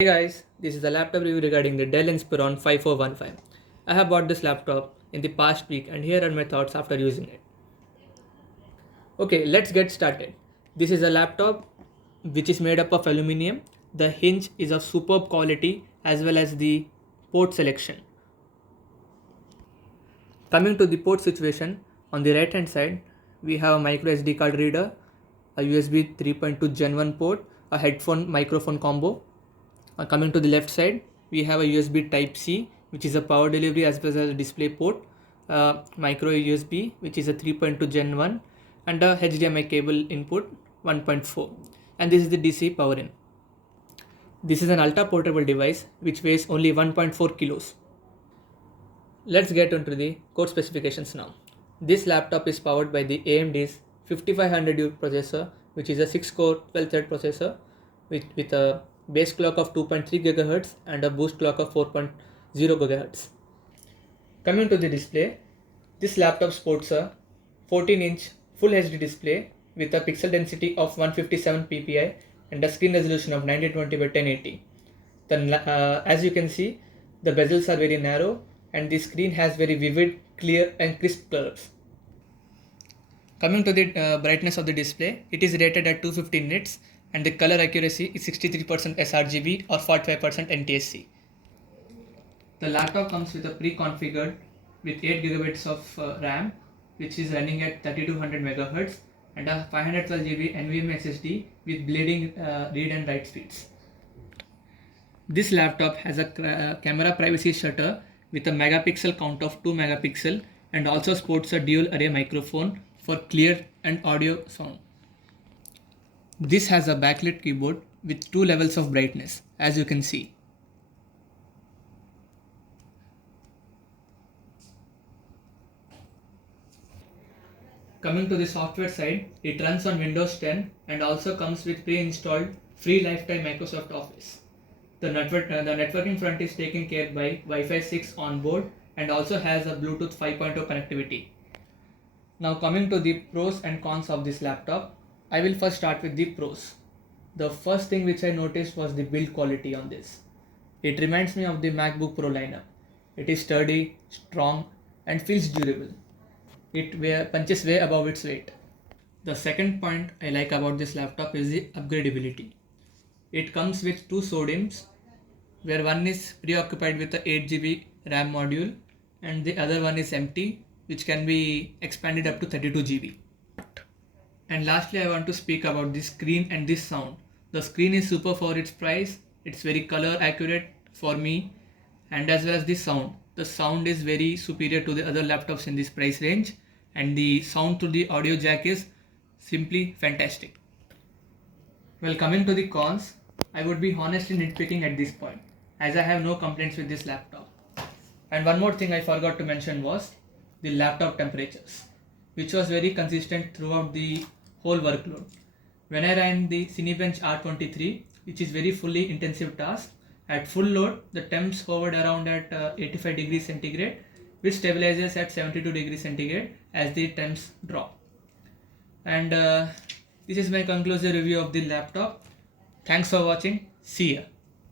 Hey guys, this is a laptop review regarding the Dell Inspiron 5415. I have bought this laptop in the past week and here are my thoughts after using it. Okay, let's get started. This is a laptop which is made up of aluminium. The hinge is of superb quality as well as the port selection. Coming to the port situation, on the right hand side we have a micro SD card reader, a USB 3.2 Gen 1 port, a headphone microphone combo. Coming to the left side, we have a USB Type C, which is a power delivery as well as a display port, micro USB, which is a 3.2 Gen 1, and a HDMI cable input 1.4. And this is the DC power in. This is an ultra portable device which weighs only 1.4 kilos. Let's get into the code specifications now. This laptop is powered by the AMD's 5500U processor, which is a 6-core 12-thread processor with a base clock of 2.3 GHz and a boost clock of 4.0 GHz. Coming to the display, this laptop sports a 14-inch Full HD display with a pixel density of 157 ppi and a screen resolution of 1920 by 1080. Then, as you can see, the bezels are very narrow and the screen has very vivid, clear and crisp colors. Coming to the brightness of the display, it is rated at 250 nits and the color accuracy is 63% sRGB or 45% NTSC. The laptop comes with a pre-configured with 8 GB of RAM, which is running at 3200 MHz and a 512 GB NVMe SSD with bleeding read and write speeds. This laptop has a camera privacy shutter with a megapixel count of 2 megapixel and also sports a dual array microphone for clear and audio sound. This has a backlit keyboard with 2 levels of brightness, as you can see. Coming to the software side, it runs on Windows 10 and also comes with pre-installed free lifetime Microsoft Office. The networking front is taken care by Wi-Fi 6 on board and also has a Bluetooth 5.0 connectivity. Now coming to the pros and cons of this laptop, I will first start with the pros. The first thing which I noticed was the build quality on this. It reminds me of the MacBook Pro lineup. It is sturdy, strong and feels durable. It punches way above its weight. The second point I like about this laptop is the upgradability. It comes with two SODIMMs, where one is preoccupied with the 8 GB RAM module and the other one is empty, which can be expanded up to 32 GB. And lastly, I want to speak about the screen and this sound. The screen is super for its price. It's very color accurate for me, and as well as the sound. The sound is very superior to the other laptops in this price range, and the sound through the audio jack is simply fantastic. Well, coming to the cons, I would be honestly nitpicking at this point, as I have no complaints with this laptop. And one more thing I forgot to mention was the laptop temperatures, which was very consistent throughout the whole workload. When I ran the Cinebench R23, which is very fully intensive task, at full load, the temps hovered around at 85 degrees centigrade, which stabilizes at 72 degrees centigrade as the temps drop. And this is my conclusive review of the laptop. Thanks for watching. See ya.